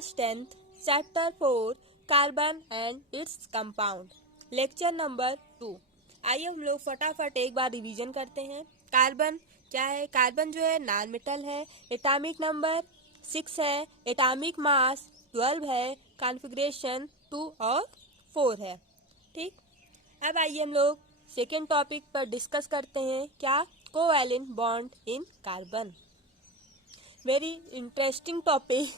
Class 10th chapter 4 carbon and its compound lecture number 2। आइए हम लोग फटाफट एक बार रिवीजन करते हैं। कार्बन क्या है? कार्बन जो है नॉन मेटल है, एटॉमिक नंबर 6 है, एटॉमिक मास 12 है, कॉन्फ़िगरेशन 2 और 4 है। ठीक, अब आइए हम लोग सेकेंड टॉपिक पर डिस्कस करते हैं। क्या? Covalent bond in carbon. Very interesting topic,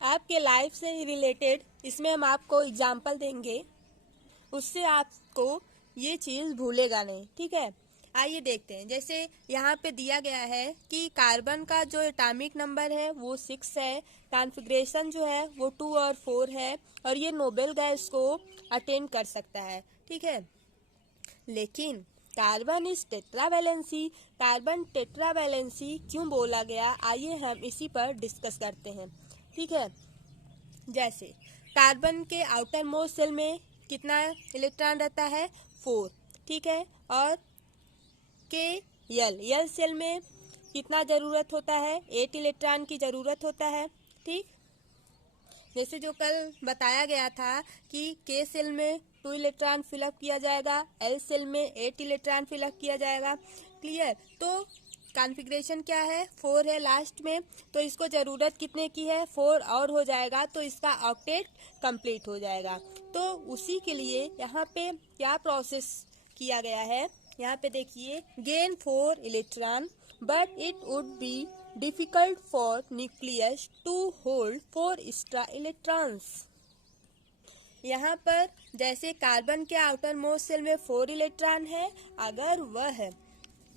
आपके लाइफ से रिलेटेड। इसमें हम आपको एग्जाम्पल देंगे, उससे आपको ये चीज़ भूलेगा नहीं। ठीक है, आइए देखते हैं। जैसे यहाँ पे दिया गया है कि कार्बन का जो एटॉमिक नंबर है वो 6 है, कॉन्फ़िगरेशन जो है वो 2 और 4 है, और ये नोबेल गैस को अटेंड कर सकता है। ठीक है, लेकिन carbon is tetravalency. Carbon tetravalency क्यों बोला गया, आइए हम इसी पर डिस्कस करते हैं। ठीक है, जैसे कार्बन के आउटर मोस्ट शेल में कितना इलेक्ट्रॉन रहता है? 4। ठीक है, और के यल शेल में कितना ज़रूरत होता है? 8 इलेक्ट्रॉन की ज़रूरत होता है। ठीक, जैसे जो कल बताया गया था कि के सेल में 2 इलेक्ट्रॉन फिलअप किया जाएगा, एल सेल में 8 इलेक्ट्रॉन फिलअप किया जाएगा। क्लियर? तो कॉन्फ़िगरेशन क्या है? 4 है लास्ट में, तो इसको ज़रूरत कितने की है? 4 और हो जाएगा तो इसका ऑक्टेट कंप्लीट हो जाएगा। तो उसी के लिए यहाँ पे क्या प्रोसेस किया गया है, यहाँ पे देखिए, gain 4 electron but it would be difficult for nucleus to hold 4 extra electrons. यहाँ पर जैसे कार्बन के आउटर मोस्ट शेल में 4 इलेक्ट्रॉन है, अगर वह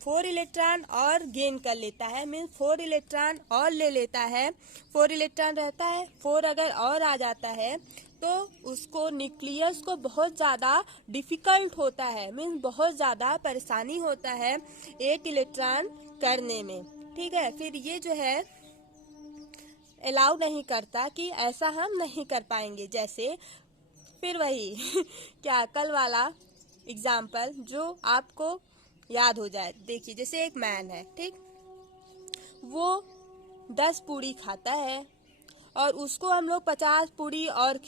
4 इलेक्ट्रॉन और गेन कर लेता है, मीन्स 4 इलेक्ट्रॉन और ले लेता है, 4 इलेक्ट्रॉन रहता है, 4 अगर और आ जाता है तो उसको न्यूक्लियस को बहुत ज़्यादा डिफिकल्ट होता है, मीन्स बहुत ज़्यादा परेशानी होता है 8 इलेक्ट्रॉन करने में। ठीक है, फिर ये जो है अलाउ नहीं करता कि ऐसा हम नहीं कर पाएंगे। जैसे फिर वही क्या कल वाला एग्जाम्पल जो आपको याद हो जाए। देखिए, जैसे एक मैन है, ठीक, वो 10 पूड़ी खाता है और उसको हम लोग 50 पूड़ी और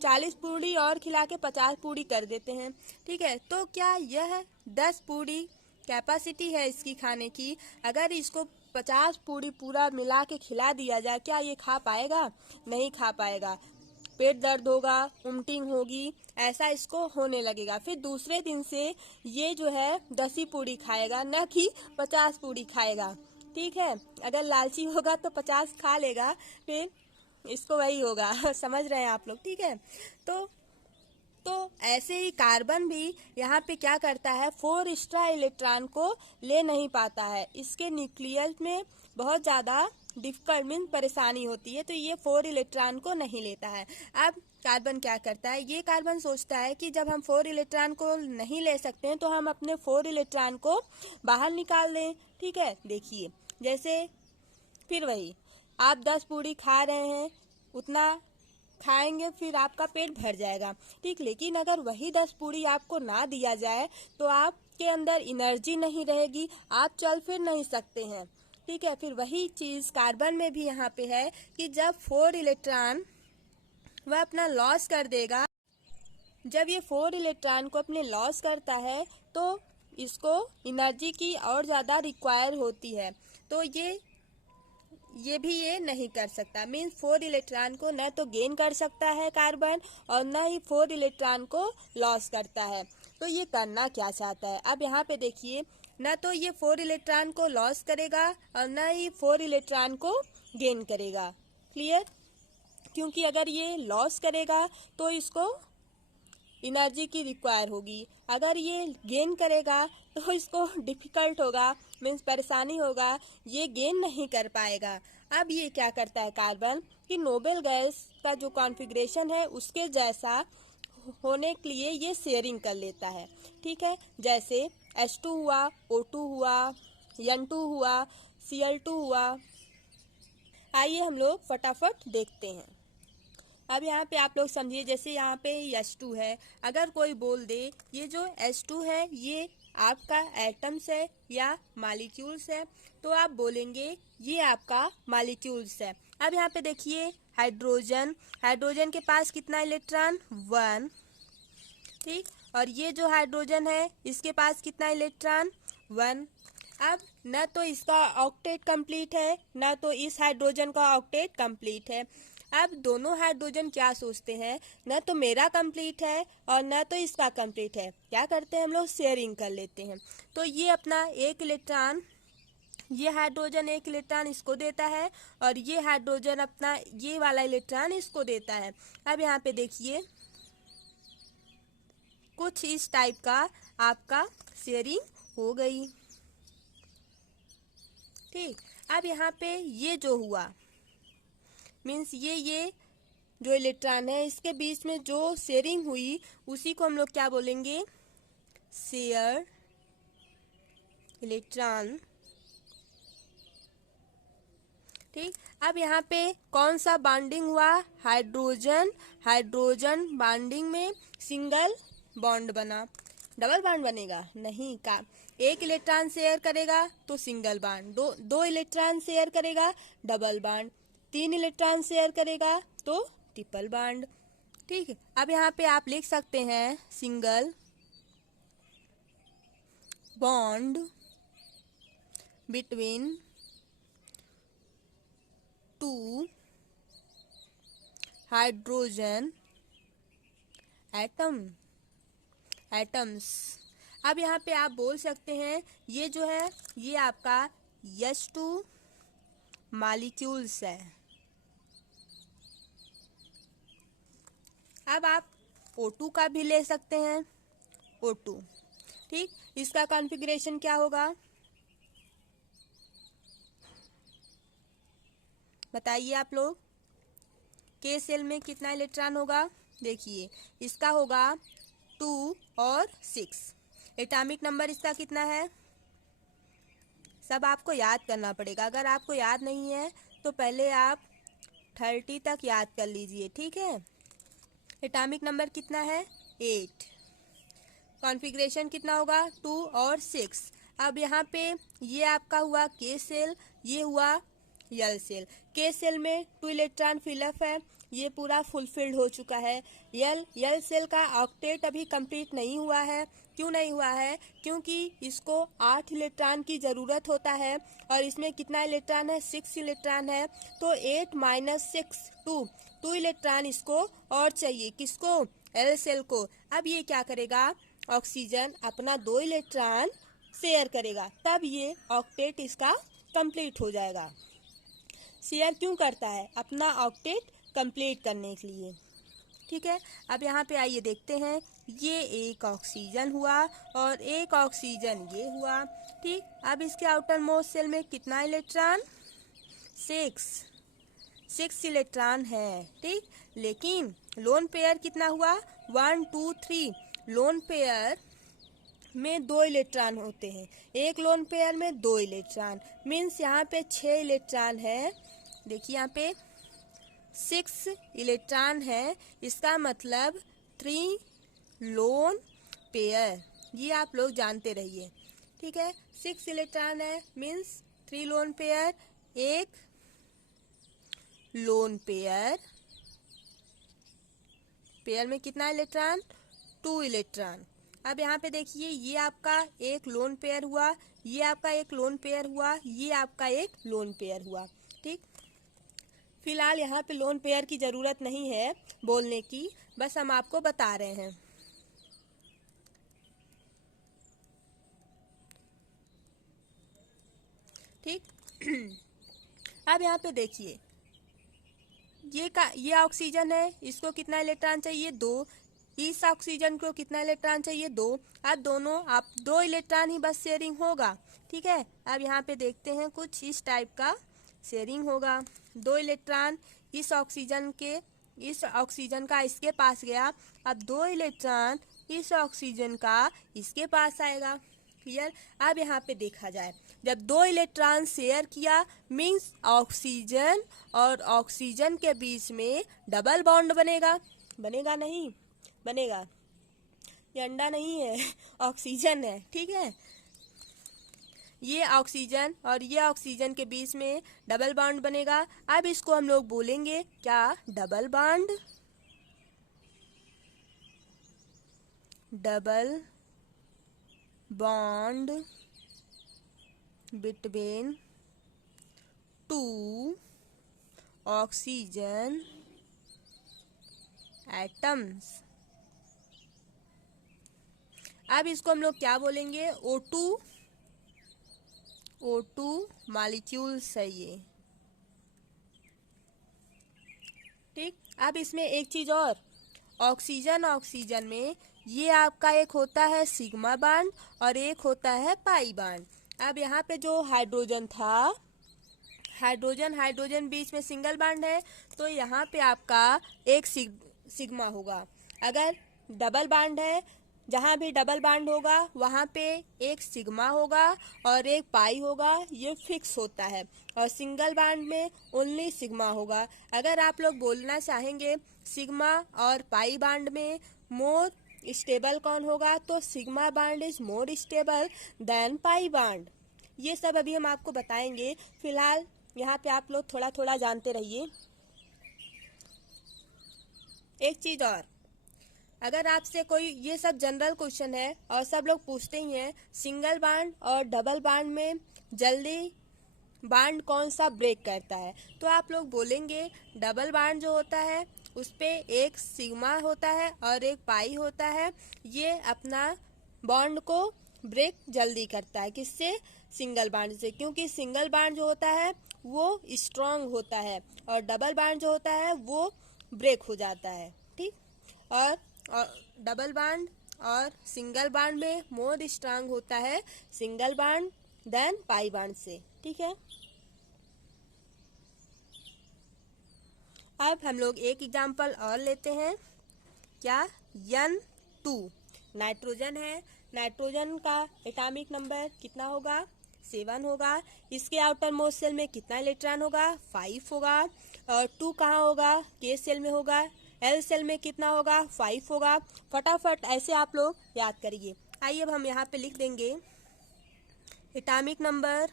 40 पूड़ी और खिला के 50 पूड़ी कर देते हैं। ठीक है, तो क्या यह 10 पूड़ी कैपेसिटी है इसकी खाने की? अगर इसको 50 पूड़ी पूरा मिला के खिला दिया जाए, क्या ये खा पाएगा? नहीं खा पाएगा। पेट दर्द होगा, वोमिटिंग होगी, ऐसा इसको होने लगेगा। फिर दूसरे दिन से ये जो है 10 ही पूड़ी खाएगा, न कि 50 पूड़ी खाएगा। ठीक है, अगर लालची होगा तो 50 खा लेगा, फिर इसको वही होगा समझ रहे हैं आप लोग? ठीक है, तो ऐसे ही कार्बन भी यहाँ पे क्या करता है, 4 एक्स्ट्रा इलेक्ट्रॉन को ले नहीं पाता है। इसके न्यूक्लियस में बहुत ज़्यादा डिफिकल्ट मीन परेशानी होती है, तो ये 4 इलेक्ट्रॉन को नहीं लेता है। अब कार्बन क्या करता है, ये कार्बन सोचता है कि जब हम 4 इलेक्ट्रॉन को नहीं ले सकते हैं तो हम अपने 4 इलेक्ट्रॉन को बाहर निकाल दें। ठीक है, देखिए, जैसे फिर वही, आप 10 पूड़ी खा रहे हैं, उतना खाएंगे, फिर आपका पेट भर जाएगा। ठीक, लेकिन अगर वही 10 पूड़ी आपको ना दिया जाए तो आपके अंदर एनर्जी नहीं रहेगी, आप चल फिर नहीं सकते हैं। ठीक है, फिर वही चीज़ कार्बन में भी यहाँ पे है कि जब 4 इलेक्ट्रॉन वह अपना लॉस कर देगा, जब ये 4 इलेक्ट्रॉन को अपने लॉस करता है तो इसको एनर्जी की और ज़्यादा रिक्वायर होती है, तो ये भी ये नहीं कर सकता। मीन्स 4 इलेक्ट्रॉन को न तो गेन कर सकता है कार्बन और न ही 4 इलेक्ट्रॉन को लॉस करता है। तो ये करना क्या चाहता है? अब यहाँ पे देखिए, न तो ये 4 इलेक्ट्रॉन को लॉस करेगा और न ही 4 इलेक्ट्रॉन को गेन करेगा। क्लियर? क्योंकि अगर ये लॉस करेगा तो इसको एनर्जी की रिक्वायर होगी, अगर ये गेन करेगा तो इसको डिफिकल्ट होगा, मीन्स परेशानी होगा, ये गेन नहीं कर पाएगा। अब ये क्या करता है कार्बन कि नोबेल गैस का जो कॉन्फ़िगरेशन है उसके जैसा होने के लिए ये शेयरिंग कर लेता है। ठीक है, जैसे H2 हुआ, O2 हुआ, N2 हुआ, Cl2 हुआ। आइए हम लोग फटाफट देखते हैं। अब यहाँ पे आप लोग समझिए, जैसे यहाँ पे H2 है, अगर कोई बोल दे ये जो H2 है ये आपका एटम्स है या मॉलिक्यूल्स है, तो आप बोलेंगे ये आपका मॉलिक्यूल्स है। अब यहाँ पे देखिए हाइड्रोजन, हाइड्रोजन के पास कितना इलेक्ट्रॉन, 1, ठीक। और ये जो हाइड्रोजन है इसके पास कितना इलेक्ट्रॉन, 1। अब न तो इसका ऑक्टेट कंप्लीट है, न तो इस हाइड्रोजन का ऑक्टेट कंप्लीट है। अब दोनों हाइड्रोजन क्या सोचते हैं, न तो मेरा कंप्लीट है और न तो इसका कंप्लीट है, क्या करते हैं हम लोग, शेयरिंग कर लेते हैं। तो ये अपना एक इलेक्ट्रॉन, ये हाइड्रोजन एक इलेक्ट्रॉन इसको देता है और ये हाइड्रोजन अपना ये वाला इलेक्ट्रॉन इसको देता है। अब यहाँ पे देखिए कुछ इस टाइप का आपका शेयरिंग हो गई, ठीक। अब यहाँ पे ये जो हुआ मीन्स ये जो इलेक्ट्रॉन है इसके बीच में जो शेयरिंग हुई उसी को हम लोग क्या बोलेंगे, शेयर इलेक्ट्रॉन, ठीक। अब यहाँ पे कौन सा बॉन्डिंग हुआ, हाइड्रोजन, हाइड्रोजन बॉन्डिंग में सिंगल बॉन्ड बना, डबल बॉन्ड बनेगा नहीं का, एक इलेक्ट्रॉन शेयर करेगा तो सिंगल बॉन्ड, दो इलेक्ट्रॉन शेयर करेगा डबल बॉन्ड, 3 इलेक्ट्रॉन शेयर करेगा तो ट्रिपल बॉन्ड, ठीक है। अब यहाँ पे आप लिख सकते हैं single bond between 2 hydrogen atoms. अब यहाँ पे आप बोल सकते हैं ये जो है ये आपका H2 मॉलिक्यूल्स है। अब आप O2 का भी ले सकते हैं, O2, ठीक। इसका कॉन्फ़िगरेशन क्या होगा बताइए आप लोग, के सेल में कितना इलेक्ट्रॉन होगा, देखिए इसका होगा 2 और 6, एटॉमिक नंबर इसका कितना है, सब आपको याद करना पड़ेगा। अगर आपको याद नहीं है तो पहले आप 30 तक याद कर लीजिए, ठीक है। एटॉमिक नंबर कितना है, 8, कॉन्फ़िगरेशन कितना होगा, 2 और 6। अब यहाँ पे ये आपका हुआ के सेल, ये हुआ यल सेल। के सेल में 2 इलेक्ट्रॉन फिलअप है, ये पूरा फुलफिल्ड हो चुका है। यल सेल का ऑक्टेट अभी कंप्लीट नहीं हुआ है, क्यों नहीं हुआ है, क्योंकि इसको 8 इलेक्ट्रॉन की ज़रूरत होता है और इसमें कितना इलेक्ट्रॉन है, 6 इलेक्ट्रॉन है। तो 8 - 6 2 इलेक्ट्रॉन इसको और चाहिए, किसको, एल सेल को। अब ये क्या करेगा, ऑक्सीजन अपना 2 इलेक्ट्रॉन शेयर करेगा, तब ये ऑक्टेट इसका कंप्लीट हो जाएगा। शेयर क्यों करता है, अपना ऑक्टेट कंप्लीट करने के लिए, ठीक है। अब यहाँ पे आइए देखते हैं, ये एक ऑक्सीजन हुआ और एक ऑक्सीजन ये हुआ, ठीक। अब इसके आउटर मोस्ट सेल में कितना इलेक्ट्रॉन, 6 इलेक्ट्रॉन है, ठीक। लेकिन लोन पेयर कितना हुआ, 1 2 3, लोन पेयर में 2 इलेक्ट्रॉन होते हैं, एक लोन पेयर में 2 इलेक्ट्रॉन, मीन्स यहाँ पे 6 इलेक्ट्रॉन है। देखिए यहाँ पे 6 इलेक्ट्रॉन है, इसका मतलब 3 लोन पेयर, ये आप लोग जानते रहिए, ठीक है। 6 इलेक्ट्रॉन है मीन्स 3 लोन पेयर, एक लोन पेयर में कितना इलेक्ट्रॉन, 2 इलेक्ट्रॉन। अब यहाँ पे देखिए ये आपका एक लोन पेयर हुआ, ये आपका एक लोन पेयर हुआ, ये आपका एक लोन पेयर हुआ, ठीक। फिलहाल यहाँ पे लोन पेयर की ज़रूरत नहीं है बोलने की, बस हम आपको बता रहे हैं, ठीक। अब यहाँ पे देखिए ये ऑक्सीजन है, इसको कितना इलेक्ट्रॉन चाहिए, 2, इस ऑक्सीजन को कितना इलेक्ट्रॉन चाहिए, 2। अब दोनों आप 2 इलेक्ट्रॉन ही बस शेयरिंग होगा, ठीक है। अब यहाँ पे देखते हैं कुछ इस टाइप का शेयरिंग होगा, 2 इलेक्ट्रॉन इस ऑक्सीजन का इसके पास गया, अब 2 इलेक्ट्रॉन इस ऑक्सीजन का इसके पास आएगा, क्लियर। अब यहाँ पे देखा जाए, जब 2 इलेक्ट्रॉन शेयर किया मीन्स ऑक्सीजन और ऑक्सीजन के बीच में डबल बॉन्ड बनेगा, बनेगा नहीं बनेगा, ये अंडा नहीं है ऑक्सीजन है, ठीक है। ये ऑक्सीजन और ये ऑक्सीजन के बीच में डबल बॉन्ड बनेगा। अब इसको हम लोग बोलेंगे क्या, double bond, double bond between two oxygen atoms. अब इसको हम लोग क्या बोलेंगे, O2 मॉलिक्यूल्स है ये। ठीक, अब इसमें एक चीज और, ऑक्सीजन में ये आपका एक होता है सिग्मा बॉन्ड और एक होता है पाई बॉन्ड। अब यहाँ पे जो हाइड्रोजन था, हाइड्रोजन बीच में सिंगल बॉन्ड है, तो यहाँ पे आपका एक सिग्मा होगा। अगर डबल बॉन्ड है, जहाँ भी डबल बॉन्ड होगा वहाँ पे एक सिग्मा होगा और एक पाई होगा, ये फिक्स होता है। और सिंगल बॉन्ड में ओनली सिग्मा होगा। अगर आप लोग बोलना चाहेंगे सिग्मा और पाई बॉन्ड में मोर स्टेबल कौन होगा, तो sigma bond is more stable then pi bond. ये सब अभी हम आपको बताएंगे। फिलहाल यहाँ पे आप लोग थोड़ा थोड़ा जानते रहिए। एक चीज और, अगर आपसे कोई, ये सब जनरल क्वेश्चन है और सब लोग पूछते ही हैं, सिंगल बॉन्ड और डबल बॉन्ड में जल्दी बॉन्ड कौन सा ब्रेक करता है, तो आप लोग बोलेंगे डबल बॉन्ड जो होता है उस पे एक सिग्मा होता है और एक पाई होता है। ये अपना बॉन्ड को ब्रेक जल्दी करता है, किससे, सिंगल बॉन्ड से, क्योंकि सिंगल बॉन्ड जो होता है वो स्ट्रॉन्ग होता है और डबल बॉन्ड जो होता है वो ब्रेक हो जाता है। ठीक, और डबल बॉन्ड और सिंगल बॉन्ड में मोर स्ट्रांग होता है single bond then pi bond से। ठीक है, अब हम लोग एक एग्जांपल और लेते हैं। क्या, N2 नाइट्रोजन है। नाइट्रोजन का एटॉमिक नंबर कितना होगा, 7 होगा। इसके आउटर मोस्ट सेल में कितना इलेक्ट्रॉन होगा, 5 होगा। और 2 कहाँ होगा, K सेल में होगा। L सेल में कितना होगा, 5 होगा। फटाफट ऐसे आप लोग याद करिए। आइए अब हम यहाँ पे लिख देंगे एटॉमिक नंबर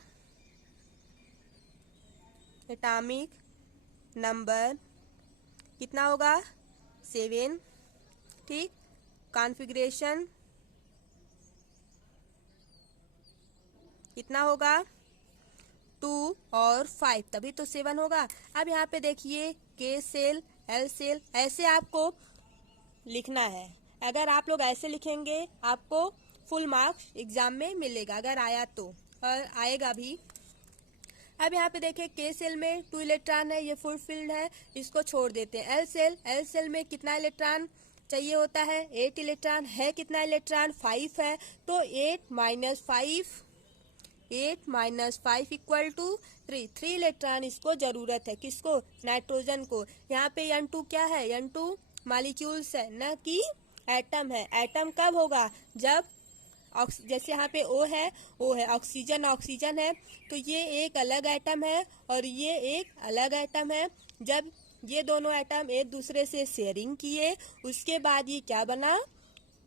कितना होगा, 7। ठीक, कॉन्फ़िगरेशन कितना होगा, 2 और 5, तभी तो 7 होगा। अब यहाँ पे देखिए K सेल, L सेल, ऐसे आपको लिखना है। अगर आप लोग ऐसे लिखेंगे आपको फुल मार्क्स एग्जाम में मिलेगा, अगर आया तो, और आएगा भी। अब यहाँ पे देखिए K सेल में 2 इलेक्ट्रॉन है, ये फुल फिल्ड है, इसको छोड़ देते हैं। L सेल में कितना इलेक्ट्रॉन चाहिए होता है, 8 इलेक्ट्रॉन है। कितना इलेक्ट्रॉन, 5 है, तो 8 माइनस 5 इक्वल टू 3 इलेक्ट्रॉन इसको जरूरत है, किसको, नाइट्रोजन को। यहाँ पे N2 क्या है, N2 मॉलिक्यूल्स है, न कि एटम है। एटम कब होगा, जब जैसे यहाँ पे O है ऑक्सीजन है, तो ये एक अलग एटम है और ये एक अलग एटम है। जब ये दोनों एटम एक दूसरे से शेयरिंग किए, उसके बाद ये क्या बना,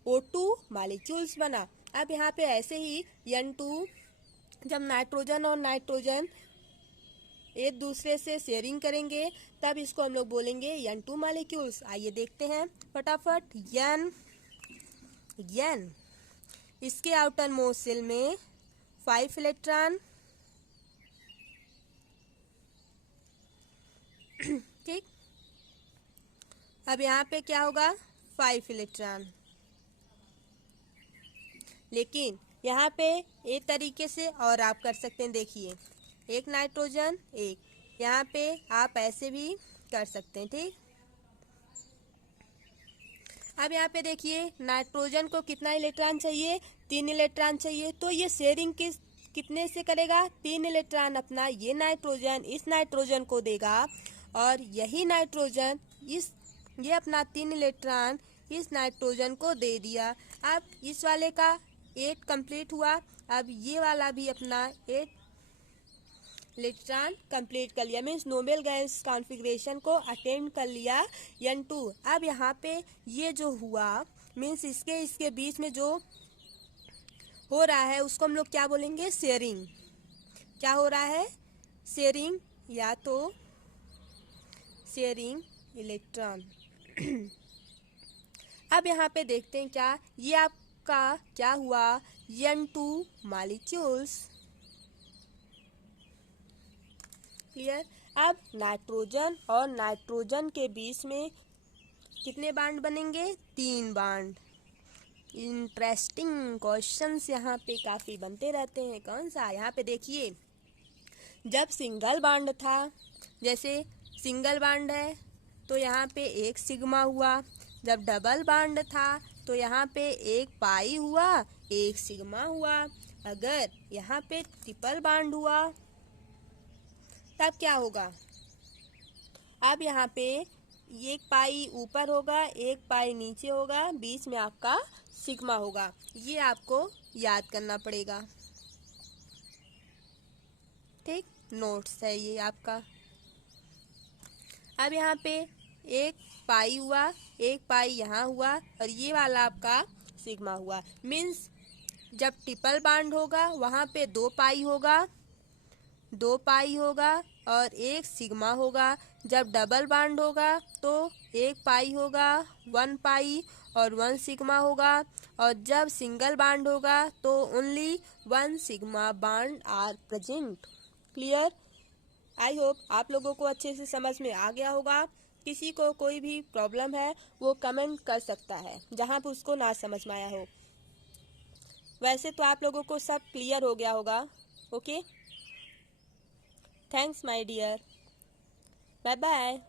O2 मॉलिक्यूल्स बना। अब यहाँ पे ऐसे ही N2, जब नाइट्रोजन और नाइट्रोजन एक दूसरे से शेयरिंग करेंगे, तब इसको हम लोग बोलेंगे N2 मॉलिक्यूल्स। आइए देखते हैं फटाफट। N इसके आउटर मोस्ट सेल में 5 इलेक्ट्रॉन। ठीक, अब यहाँ पे क्या होगा, 5 इलेक्ट्रॉन। लेकिन यहाँ पे एक तरीके से और आप कर सकते हैं, देखिए एक नाइट्रोजन, एक यहाँ पे आप ऐसे भी कर सकते हैं। ठीक, अब यहाँ पे देखिए नाइट्रोजन को कितना इलेक्ट्रॉन चाहिए, 3 इलेक्ट्रॉन चाहिए। तो ये शेयरिंग कितने से करेगा, 3 इलेक्ट्रॉन अपना ये नाइट्रोजन इस नाइट्रोजन को देगा और यही नाइट्रोजन ये अपना 3 इलेक्ट्रॉन इस नाइट्रोजन को दे दिया। अब इस वाले का 8 कंप्लीट हुआ, अब ये वाला भी अपना 8 इलेक्ट्रॉन कंप्लीट कर लिया, मीन्स नोबेल गैस कॉन्फ़िगरेशन को अटेम्प्ट कर लिया N2। अब यहाँ पे ये जो हुआ मीन्स इसके बीच में जो हो रहा है उसको हम लोग क्या बोलेंगे, शेयरिंग। क्या हो रहा है, शेयरिंग, या तो शेयरिंग इलेक्ट्रॉन। अब यहाँ पे देखते हैं क्या, ये आपका क्या हुआ, N2 मॉलिक्यूल्स। क्लियर। अब नाइट्रोजन और नाइट्रोजन के बीच में कितने बांड बनेंगे, 3 बांड। इंटरेस्टिंग क्वेश्चंस यहाँ पे काफी बनते रहते हैं। कौन सा, यहाँ पे देखिए, जब सिंगल बांड था, जैसे सिंगल बांड है तो यहाँ पे एक सिग्मा हुआ, जब डबल बांड था तो यहाँ पे एक पाई हुआ, एक सिग्मा हुआ। अगर यहाँ पे ट्रिपल बांड हुआ तब क्या होगा, अब यहाँ पे एक पाई ऊपर होगा, एक पाई नीचे होगा, बीच में आपका सिग्मा होगा। ये आपको याद करना पड़ेगा, ठीक, नोट्स है ये आपका। अब यहाँ पे एक पाई हुआ, एक पाई यहाँ हुआ, और ये वाला आपका सिग्मा हुआ। मीन्स जब ट्रिपल बांड होगा वहाँ पे 2 पाई होगा, 2 पाई होगा और एक सिग्मा होगा। जब डबल बांड होगा तो 1 पाई होगा, 1 पाई और 1 सिग्मा होगा। और जब सिंगल बांड होगा तो only 1 sigma bond are present. Clear. I hope आप लोगों को अच्छे से समझ में आ गया होगा। किसी को कोई भी प्रॉब्लम है वो कमेंट कर सकता है जहाँ पे उसको ना समझ में आया हो। वैसे तो आप लोगों को सब क्लियर हो गया होगा। Okay, thanks my dear, bye bye.